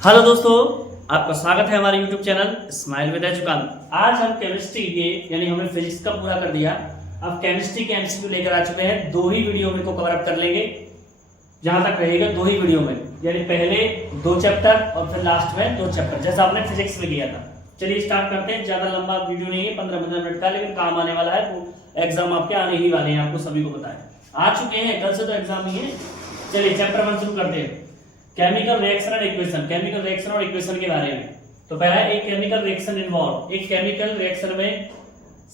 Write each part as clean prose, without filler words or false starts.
Hello दोस्तों, आपका स्वागत है हमारे YouTube चैनल स्माइल विद एजुकान। आज हम केमिस्ट्री के यानी हमने फिजिक्स का पूरा कर दिया। अब केमिस्ट्री के एमसीक्यू लेकर आ चुके हैं। दो ही वीडियो में को कवर अप कर लेंगे, जहां तक रहेगा दो ही वीडियो में, यानी पहले 2 चैप्टर और फिर लास्ट में 2 चैप्टर, जैसा आपने फिजिक्स में किया था। चलिए स्टार्ट करते हैं। ज्यादा लंबा वीडियो नहीं है, 15-15 मिनट का, लेकिन काम आने वाला है। तो एग्जाम आपके आने ही वाले हैं, आपको सभी को पता है। आ चुके हैं, कल से तो एग्जाम ही है। चलिए चैप्टर 1 शुरू करते हैं। Chemical reaction and equation, chemical reaction और इक्वेशन के बारे में। तो पहला है एक केमिकल रिएक्शन इन्वॉल्व। एक केमिकल रिएक्शन में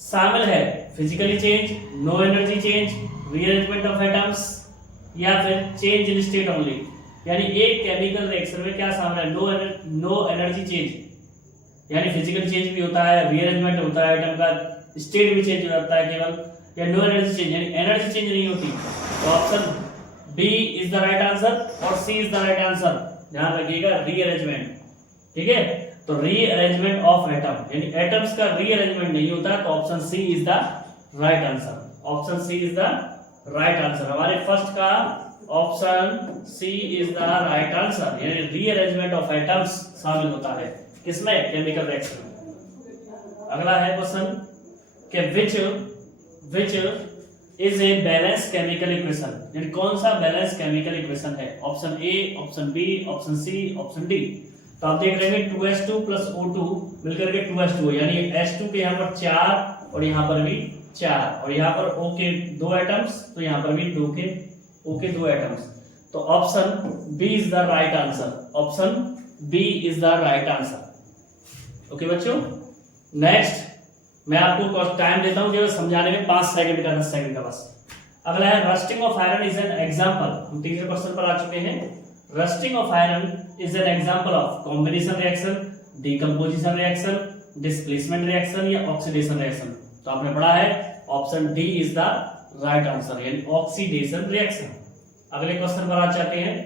शामिल है physically change, no energy change, rearrangement of atoms या फिर चेंज इन स्टेट ओनली। यानी एक केमिकल रिएक्शन में क्या शामिल है? नो एनर्जी चेंज, यानी फिजिकल चेंज भी होता है, रीअरेंजमेंट होता है, एटम का स्टेट भी चेंज हो जाता है केवल, या नो एनर्जी चेंज यानी एनर्जी चेंज नहीं होती। तो option B is the right answer और C is the right answer. ध्यान रखिएगा, रीअरेंजमेंट। ठीक है, तो रीअरेंजमेंट ऑफ एटम यानी एटम्स का रीअरेंजमेंट नहीं होता, तो option C is the right answer. Option C is the right answer. हमारे फर्स्ट का option C is the right answer, यानी रीअरेंजमेंट ऑफ एटम्स शामिल होता है किसमें? केमिकल रिएक्शन में। अगला है क्वेश्चन कि which is a balance chemical equation, यानी कौन सा बैलेंस केमिकल इक्वेशन है? Option A, option B, option C, option D. तो आप देख रहे हैं 2s2 प्लस O2 मिलकर के 2s2, यानी S2 के यहाँ पर 4 और यहाँ पर भी 4, और यहाँ पर O के 2 एटम्स, तो यहाँ पर भी O के 2 एटम्स। तो option B is the right answer. Option B is the right answer. Okay बच्चों, नेक्स्ट मैं आपको टाइम देता हूं केवल समझाने में 5 सेकंड का, 10 सेकंड का बस। अगला है rusting of iron is an example. हम तीसरे क्वेश्चन पर आ चुके हैं। Rusting of iron is an example of combination reaction, decomposition reaction, displacement reaction या ऑक्सीडेशन रिएक्शन। तो आपने पढ़ा है option D is the right answer, यानी ऑक्सीडेशन रिएक्शन। अगले क्वेश्चन पर आ जाते हैं।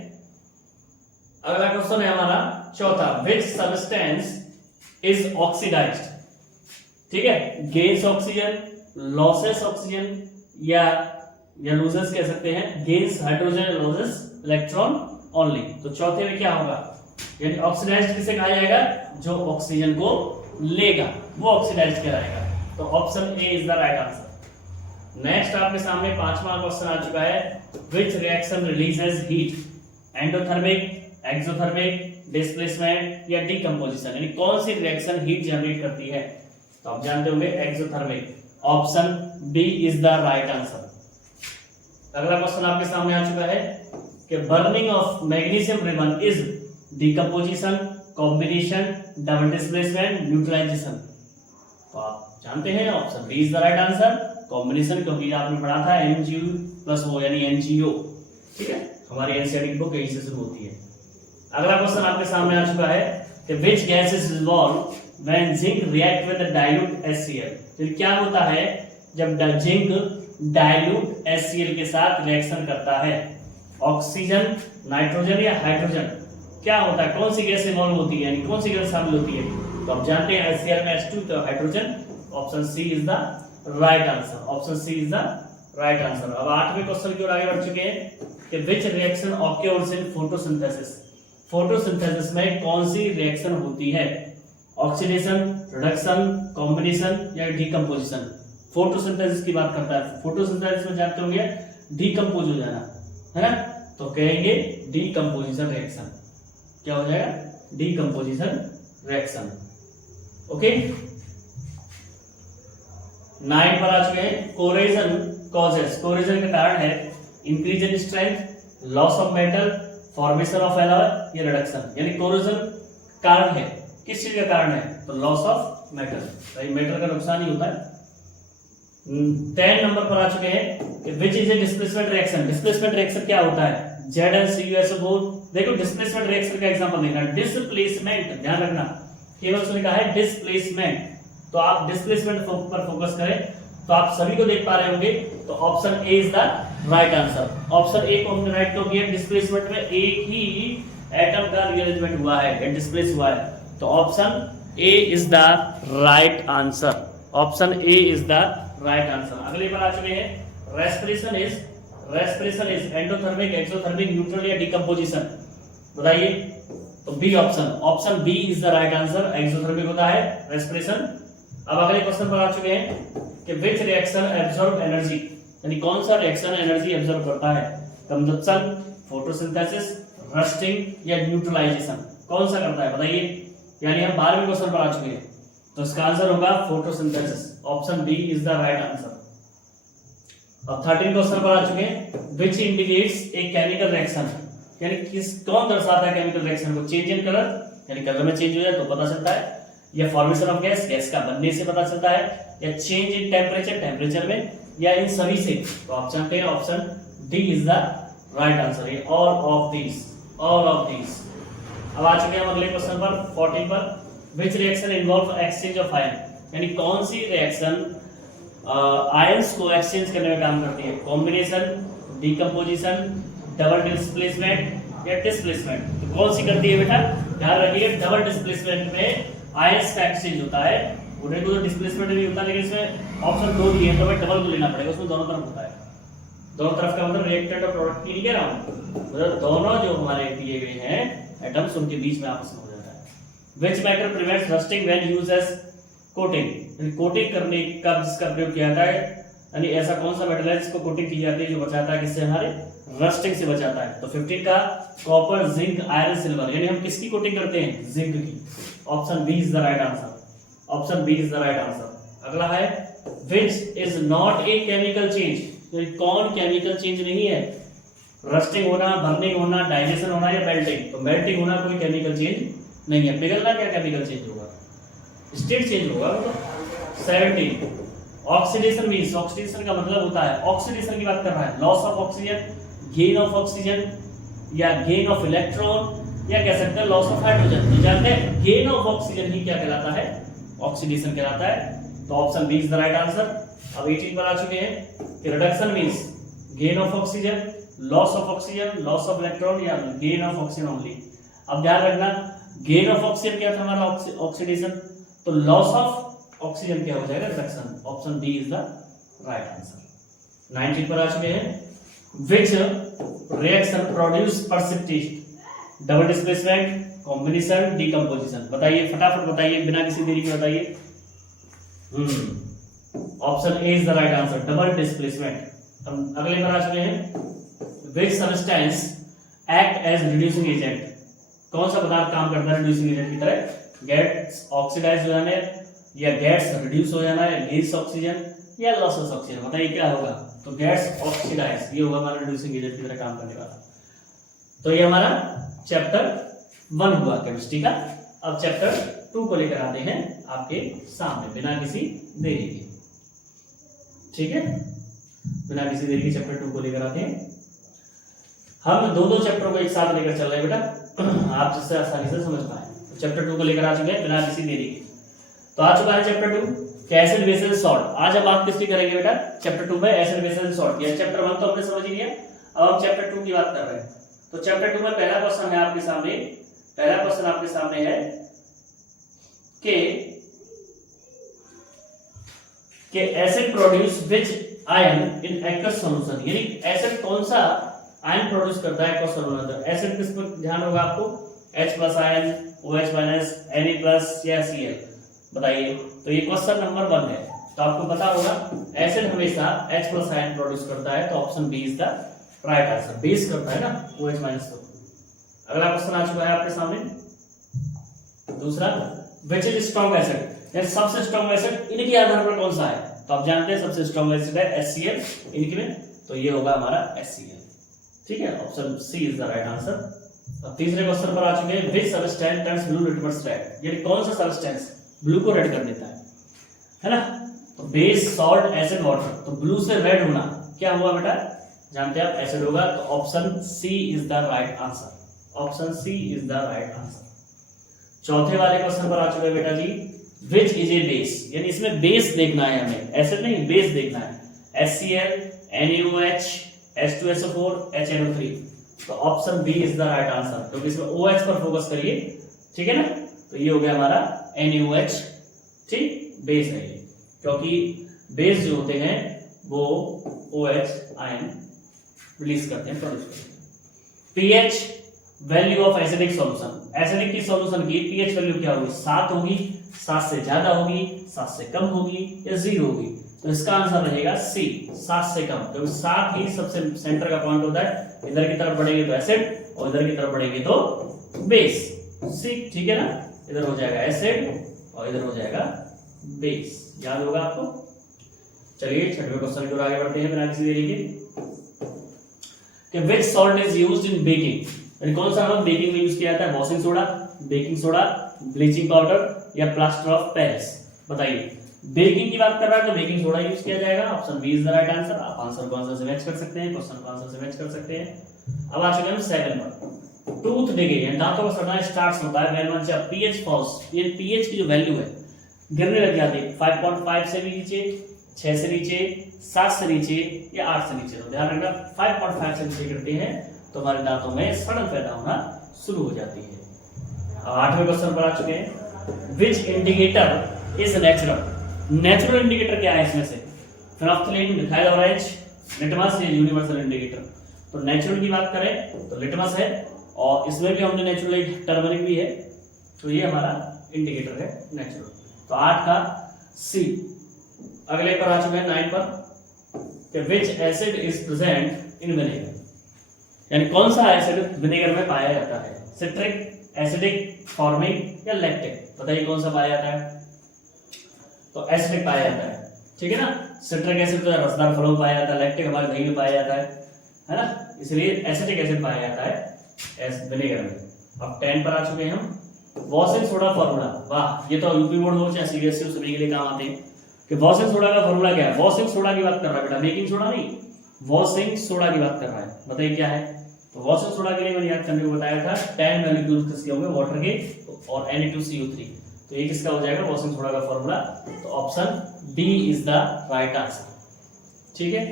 अगला क्वेश्चन है हमारा चौथा, विच सब्सटेंस इज ऑक्सीडाइज्ड। ठीक है, गेन्स ऑक्सीजन, लॉसेस ऑक्सीजन या लूजेस कह सकते हैं, gains hydrogen, losses electron only. तो चौथे में क्या होगा? यानी ऑक्सीडाइज्ड किसे कहा जाएगा? जो ऑक्सीजन को लेगा वो ऑक्सीडाइज्ड कहलाएगा। तो option A is the right answer. Next आपके सामने 5वां क्वेश्चन आ चुका है, which reaction releases heat? Endothermic, exothermic, displacement या डीकंपोजिशन, यानी कौन सी रिएक्शन हीट जनरेट करती है? तो आप जानते होंगे exothermic. Option B is the right answer. अगला क्वेश्चन आपके सामने आ चुका है कि burning of magnesium ribbon is decomposition, combination, double displacement, neutralisation. तो आप जानते हैं option B is the right answer, combination, क्योंकि आपने पढ़ा था Mgu प्लस O यानी NGO। ठीक है, हमारी एनसीईआरटी बुक यहीं से शुरू होती है। अगला क्वेश्चन आपके सामने आ चुका है कि which gas is dissolved when zinc react with the dilute HCl। फिर क्या होता है जब जिंक डाइल्यूट HCl के साथ रिएक्शन करता है? ऑक्सीजन, नाइट्रोजन या हाइड्रोजन, क्या होता है? कौन सी गैस इन्वॉल्व होती है, यानी कौन सी गैस शामिल होती है? तो आप जानते हैं HCl में H2, तो hydrogen. Option C is the right answer. Option C is the right answer. अब 8वें क्वेश्चन की ओर आगे बढ़ चुके हैं कि which reaction occurs in photosynthesis. Photosynthesis में कौन सी रिएक्शन होती है? ऑक्सीडेशन, रिडक्शन, कॉम्बिनेशन या डीकंपोजिशन। फोटोसिंथेसिस की बात करता है। फोटोसिंथेसिस में जानते होंगे डीकंपोज हो जाना, है ना? तो कहेंगे डीकंपोजिशन रिएक्शन। क्या हो जाएगा? Decomposition reaction. ओके, 9 पर आ चुके हैं। कोरोजन कॉजेस, कोरोजन का कारण है increase in strength, loss of metal, formation of alloy या रिडक्शन। यानी कोरोजन कारण है, किस चीज का कारण है? तो लॉस ऑफ मेटल, भाई मेटल का नुकसान ही होता है। 10 नंबर पर आ चुके हैं कि which is a displacement reaction. Displacement reaction क्या होता है? ZnCuSO4। देखो डिस्प्लेसमेंट रिएक्शन का एग्जांपल देखना, डिस्प्लेसमेंट, ध्यान रखना, केवल उसने कहा है डिस्प्लेसमेंट। तो आप डिस्प्लेसमेंट पर फोकस करें तो आप सभी को देख पा रहे होंगे। तो option A is the right answer. Option ए को हमने राइट किया, डिस्प्लेसमेंट में एक ही एटम का रीअरेंजमेंट हुआ है, डिस्प्लेस हुआ है। तो option A is the right answer. Option A is the right answer. अगले पर आ चुके हैं, respiration is endothermic, exothermic, neutral या डीकंपोजिशन। बताइए तो B option B is the right answer, exothermic होता है रेस्पिरेशन। अब अगले क्वेश्चन पर आ चुके हैं कि विच रिएक्शन एब्जॉर्ब एनर्जी, यानी कौन सा रिएक्शन एनर्जी एब्जॉर्ब करता है, कंबस्शन, फोटोसिंथेसिस, रस्टिंग या न्यूट्रलाइजेशन, कौन सा करता है बताइए। यानी हम 12वें क्वेश्चन पर आ चुके हैं, तो इसका आंसर होगा photosynthesis, option B is the right answer. अब 13 क्वेश्चन पर आ चुके हैं, which indicates a chemical reaction, यानी किस कौन दर्शाता है केमिकल रिएक्शन को, चेंज इन कलर, यानी कलर में चेंज हो जाए तो पता चलता है, या फॉर्मेशन ऑफ गैस, गैस का बनने से पता चलता है, या चेंज इन टेम्परेचर, टेम्परेचर में, या इन सभी से। तो ऑप्शन पे option D is the right answer, ये ऑल ऑफ दीस। अब आ चुके हैं हम अगले क्वेश्चन पर 14 पर, which reaction involve exchange of ion, यानी कौन सी रिएक्शन आयंस को एक्सचेंज करने में काम करती है, कॉम्बिनेशन, डीकंपोजिशन, डबल डिस्प्लेसमेंट या डिस्प्लेसमेंट, तो कौन सी करती है बेटा, ध्यान रखिए डबल डिस्प्लेसमेंट में आयंस का एक्सचेंज होता है, उन्हें को तो डिस्प्लेसमेंट भी होता है, लेकिन इसमें ऑप्शन 2 दिए तो हमें डबल को लेना पड़ेगा, उसमें दोनों तरफ होता है, दोनों तरफ का मतलब रिएक्टेंट और प्रोडक्ट की नहीं कह रहा हूं, मतलब दोनों जो हमारे दिए गए हैं एटम्स उनके बीच में आपस में हो जाता है। Which matter prevents rusting when used as coating, यानी कोटिंग करने का जिसका प्रयोग किया जाता है, यानी ऐसा कौन सा मेटल है जिसको कोटिंग की जाती है जो बचाता है किससे, हमारे रस्टिंग से बचाता है। तो 15 का कॉपर, जिंक, आयरन, सिल्वर, यानी हम किसकी कोटिंग करते हैं, जिंक की, option B is the right answer, option B is the right answer. अगला है which is not a chemical change, यानी कौन केमिकल चेंज नहीं है, रस्टिंग होना, बर्निंग होना, डाइजेशन होना या मेल्टिंग, तो मेल्टिंग होना कोई केमिकल चेंज नहीं है, पिघलना क्या केमिकल चेंज होगा, स्टेट चेंज होगा। मतलब 17 ऑक्सीडेशन मींस, ऑक्सीडेशन का मतलब होता है, ऑक्सीडेशन की बात कर रहा है, loss of oxygen, gain of oxygen या गेन ऑफ इलेक्ट्रॉन या कह सकते हैं लॉस ऑफ हाइड्रोजन, तो जानते हैं गेन ऑफ ऑक्सीजन ही क्या कहलाता है, ऑक्सीडेशन कहलाता है, तो option B is the right answer. अब 18 पर आ चुके हैं कि reduction means gain of oxygen, loss of oxygen, loss of electron या गेन ऑफ ऑक्सीजन ओनली। अब ध्यान रखना गेन ऑफ ऑक्सीजन क्या था हमारा, ऑक्सीडेशन, तो लॉस ऑफ ऑक्सीजन क्या हो जाएगा, reduction, option D is the right answer. 19 पर आ चुके हैं, which reaction produce precipitation, double displacement, combination, decomposition, बताइए फटाफट बताइए बिना किसी देरी के बताइए। Option A is the right answer, double displacement. हम अगले पर आ चुके हैं, which substance act as reducing agent, कौन सा पदार्थ काम करता है रिड्यूसिंग एजेंट की तरह, गैस ऑक्सीडाइज हो जाने या गैस रिड्यूस हो जाना या गैस ऑक्सीजन या लॉस ऑफ ऑक्सीजन, बताइए क्या होगा, तो गैस ऑक्सीडाइज, ये होगा हमारा रिड्यूसिंग एजेंट की तरह काम करने वाला। तो ये हमारा चैप्टर 1 हुआ केमिस्ट्री का। अब चैप्टर 2 को लेकर आते हैं आपके सामने बिना किसी देरी के, ठीक है, बिना किसी देरी के चैप्टर 2 को लेकर आते हैं। हम दो चैप्टरों को एक साथ लेकर चल रहे हैं बेटा, आप जिससे आसानी से समझ पाए। तो चैप्टर 2 को लेकर आ चुके हैं बिना किसी देरी के। तो आ चुका है चैप्टर 2 एसिड बेसिस सॉल्ट। आज हम बात किसकी करेंगे बेटा, चैप्टर 2 में एसिड बेसिस सॉल्ट। ये चैप्टर 1 तो हमने समझ लिया, अब हम चैप्टर 2 की बात कर रहे हैं। तो चैप्टर 2 में पहला क्वेश्चन है आपके सामने, पहला क्वेश्चन आपके सामने है कि acid produce which ion in aqueous solution, यानी एसिड कौन सा आयन प्रोड्यूस करता है एक्वस सॉल्यूशन। एसिड किस पर ध्यान होगा आपको, H+ आयन, OH- Na+ या Cl, बताइए। तो ये क्वेश्चन नंबर 1 है, तो आपको पता होगा एसिड हमेशा H+ आयन प्रोड्यूस करता है, तो option B is the right answer, base करता है ना OH- को। अगला क्वेश्चन आ चुका है आपके सामने दूसरा, विच इज स्ट्रॉन्ग एसिड, सबसे स्ट्रॉन्ग एसिड इनके आधार पर कौन सा है, तो आप जानते हैं सबसे स्ट्रॉन्ग एसिड है HCl इनके में, तो ये होगा हमारा HCl, ठीक है, option C is the right answer. अब तीसरे क्वेश्चन पर आ चुके हैं, which substance turns blue litmus red, यानी कौन सा सब्सटेंस ब्लू को रेड कर देता है ना, तो बेस, सॉल्ट, एसिड, वाटर, तो ब्लू से रेड होना क्या हुआ बेटा, जानते हैं आप एसिड होगा, तो option C is the right answer, option C is the right answer. चौथे वाले क्वेश्चन पर आ चुके हैं बेटा जी, विच इज ए बेस, यानी इसमें बेस देखना है हमें, एसिड नहीं बेस देखना है, HCl, NaOH, H2SO4, HNO3, तो option B is the right answer, क्योंकि इसमें OH पर फोकस करिए, ठीक है ना, तो ये हो गया हमारा NaOH, ठीक, बेस है ये, क्योंकि बेस जो होते हैं वो OH आयन रिलीज करते हैं, प्रोड्यूस करते हैं। pH value of acidic solution, acidic की सॉल्यूशन की पीएच वैल्यू क्या होगी, 7 होगी, 7 से ज्यादा होगी, 7 से कम होगी या 0 होगी। तो इसका आंसर रहेगा सी, 7 से कम, क्योंकि 7 ही सबसे सेंटर का पॉइंट होता है। इधर की तरफ बढ़ेंगे तो एसिड और इधर की तरफ बढ़ेंगे तो बेस। सी ठीक है ना, इधर हो जाएगा एसिड और इधर हो जाएगा बेस, याद होगा आपको। चलिए छठवें क्वेश्चन की ओर आगे बढ़ते हैं बिना किसी देरी के। कि which salt is used in baking, कौन सा नमक बेकिंग में यूज किया जाता है, washing soda, baking soda, bleaching powder या प्लास्टर ऑफ पेरिस। बताइए, बेकिंग की बात कर रहा है तो बेकिंग सोडा यूज किया जाएगा। Option B is the right answer. आप आंसर को आंसर से मैच कर सकते हैं, क्वेश्चन को आंसर से मैच कर सकते हैं। अब आ चुके हैं 7 पर। टूथ डिके दांतों का सड़ना स्टार्ट होता है व्हेन वन पीएच फॉल्स, ये पीएच की जो वैल्यू है गिरने लग जाती है 5.5 से भी नीचे, 6 से नीचे, 7 से नीचे या 8 से नीचे। तो ध्यान रखना 5.5 से नीचे गिरते हैं तो हमारे दांतों में सड़न पैदा होना शुरू हो जाती है। अब 8वें क्वेश्चन पर आ चुके हैं। Which indicator is natural, natural indicator क्या है इसमें से, फिनोल्फ्थालीन, मिथाइल ऑरेंज, लिटमस या यूनिवर्सल इंडिकेटर। तो नेचुरल की बात करें तो लिटमस है और इसमें भी हमने नेचुरल एक टर्मरिक भी है, तो ये हमारा इंडिकेटर है नेचुरल। तो 8 का सी। अगले पर आ चुके हैं 9 पर। विच acid is present in vinegar, यानी कौन सा एसिड विनेगर में पाया जाता है, सिट्रिक, एसिडिक, फॉर्मिक या लैक्टिक। बताइए कौन सा पाया जाता है, तो एसिडिक पाया जाता है, ठीक है ना। सिट्रिक एसिड तो रसदार फलों में पाया जाता है, लैक्टिक हमारे दही में पाया जाता है ना, इसलिए एसिडिक एसिड पाया जाता है विनेगर में। अब 10 पर आ चुके हैं हम। वॉशिंग सोडा फॉर्मूला, वाह ये तो यूपी बोर्ड हो चाहे सीबीएसई सभी के लिए काम आते हैं। कि वॉशिंग सोडा का फॉर्मूला क्या है, वॉशिंग सोडा की बात कर रहा है बेटा, बेकिंग सोडा नहीं, वॉशिंग सोडा की बात कर रहा है। बताइए क्या है, तो वॉशिंग सोडा के लिए मैंने याद करने को बताया था 10 मॉलिक्यूल्स किसके होंगे, वाटर के और Na2CO3। तो ये किसका हो जाएगा वॉशिंग सोडा का फॉर्मूला, तो option D is the right answer, ठीक है।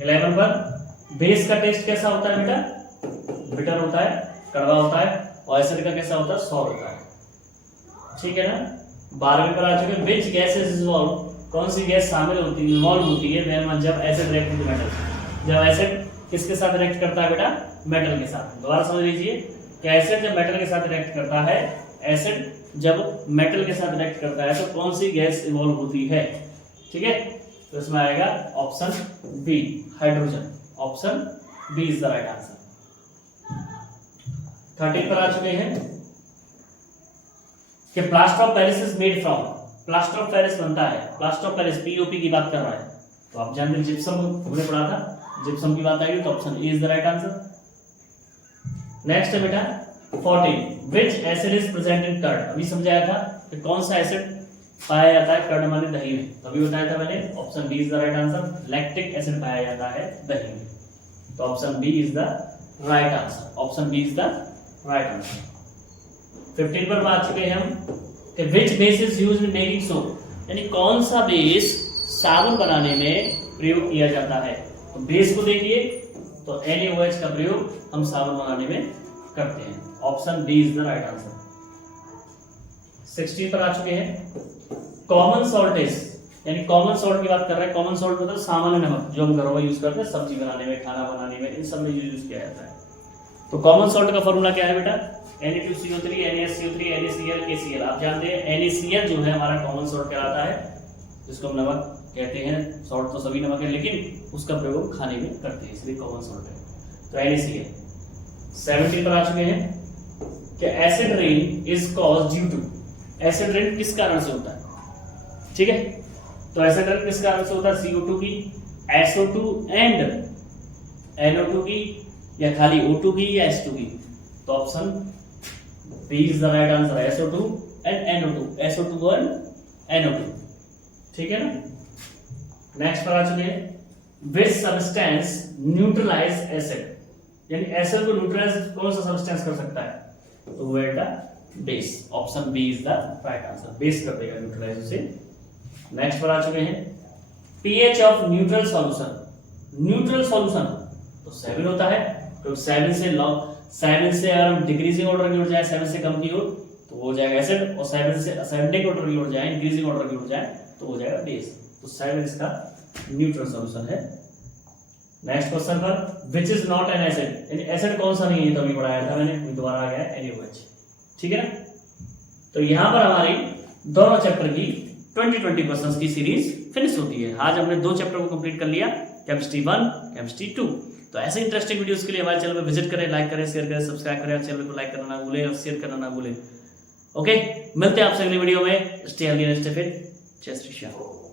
11 पर बेस का टेस्ट कैसा होता है बेटा, बिटर होता है, कड़वा होता है, और एसिड का कैसा होता है, सॉर होता है, ठीक है ना। 12वें पर आ चुके हैं। विच गैस इज इन्वॉल्व, कौन सी गैस शामिल होती है, इन्वॉल्व होती है व्हेन जब एसिड रिएक्ट विद मेटल, जब एसिड किसके साथ रिएक्ट करता है बेटा, मेटल के साथ। दोबारा समझ लीजिए कि एसिड जब मेटल के साथ रिएक्ट करता है, एसिड जब मेटल के साथ रिएक्ट करता है तो कौन सी गैस इन्वॉल्व होती है, ठीक है। तो इसमें आएगा option B, hydrogen. Option B is the right answer. 13 पर आ चुके हैं कि plaster of Paris is made from, plaster of Paris बनता है, प्लास्टर ऑफ पेरिस पीओपी की बात कर रहा है, तो आप जानते हैं जिप्सम हमने पढ़ा था, जिप्सम की बात आएगी तो option A is the right answer. Next है बेटा 14। Which acid is present in curd, अभी समझाया था कि कौन सा एसिड पाया जाता है कर्ड माने दही में, तो अभी बताया था मैंने, option B is the right answer. Lactic acid पाया जाता है दही में, तो option B is the right answer, option B is the right answer. 15 पर बात चुके हैं हम कि which base is used in making soap, यानी कौन सा बेस साबुन बनाने में प्रयोग किया जाता है। तो बेस को देखिए तो NaOH का प्रयोग हम साबुन बनाने में करते हैं, option B is the right answer. 16 पर आ चुके हैं। कॉमन सॉल्ट इज, यानी कॉमन सॉल्ट की बात कर रहे हैं, कॉमन सॉल्ट मतलब सामान्य नमक जो हम घरों में यूज करते हैं, सब्जी बनाने में, खाना बनाने में, इन सब में यूज किया जाता है। तो कॉमन सॉल्ट का फॉर्मूला क्या है बेटा, Na2CO3, NaSCO3, NaCl, KCl। आप जानते हैं NaCl जो है हमारा कॉमन सॉल्ट कहलाता है, जिसको हम नमक कहते हैं। सॉल्ट तो सभी नमक है लेकिन उसका प्रयोग हम खाने में करते हैं, इसलिए कॉमन सॉल्ट है, तो NaCl। 17 पर आ चुके हैं कि acid rain is caused due to, acid rain किस कारण से होता है, ठीक है। तो एसिड रेन किस कारण से होता है, CO2 की, SO2 एंड NO2 की, या खाली O2 की या H2 की। तो option B is the right answer, SO2 and NO2, SO2 and NO2, ठीक है ना। नेक्स्ट पर आ चुके हैं। विच सब्सटेंस न्यूट्रलाइज एसिड, यानी एसिड को न्यूट्रलाइज कौन सा सब्सटेंस कर सकता है, तो वो है base, option B is the right answer, base कर देगा न्यूट्रलाइज उसे। नेक्स्ट पर आ चुके हैं। PH of neutral solution, neutral solution तो 7 होता है, तो 7 से अगर हम डिक्रीजिंग ऑर्डर की ओर जाए, 7 से कम की ओर तो वो हो जाएगा एसिड, और 7 से असेंडिंग ऑर्डर की ओर जाए, इंक्रीजिंग ऑर्डर की ओर जाए तो हो जाएगा बेस। तो 7 इसका न्यूट्रल सॉल्यूशन है। नेक्स्ट क्वेश्चन पर, विच इज नॉट एन एसिड, यानी एसिड कौन सा नहीं है, तो अभी पढ़ाया था मैंने, दोबारा आ गया NaOH, ठीक है ना। तो यहाँ पर हमारी दोनों चैप्टर की 20-20 क्वेश्चंस की सीरीज फिनिश होती है। आज हमने 2 चैप्टर को कंप्लीट कर लिया, केमिस्ट्री 1, केमिस्ट्री 2। तो ऐसे इंटरेस्टिंग वीडियोस के लिए हमारे चैनल पर विजिट करें, लाइक करें, शेयर करें, सब्सक्राइब करें। चैनल को लाइक करना ना भूलें और शेयर करना ना भूलें। ओके, मिलते हैं आपसे अगली वीडियो में। Stay healthy and stay fit. जय श्री श्याम।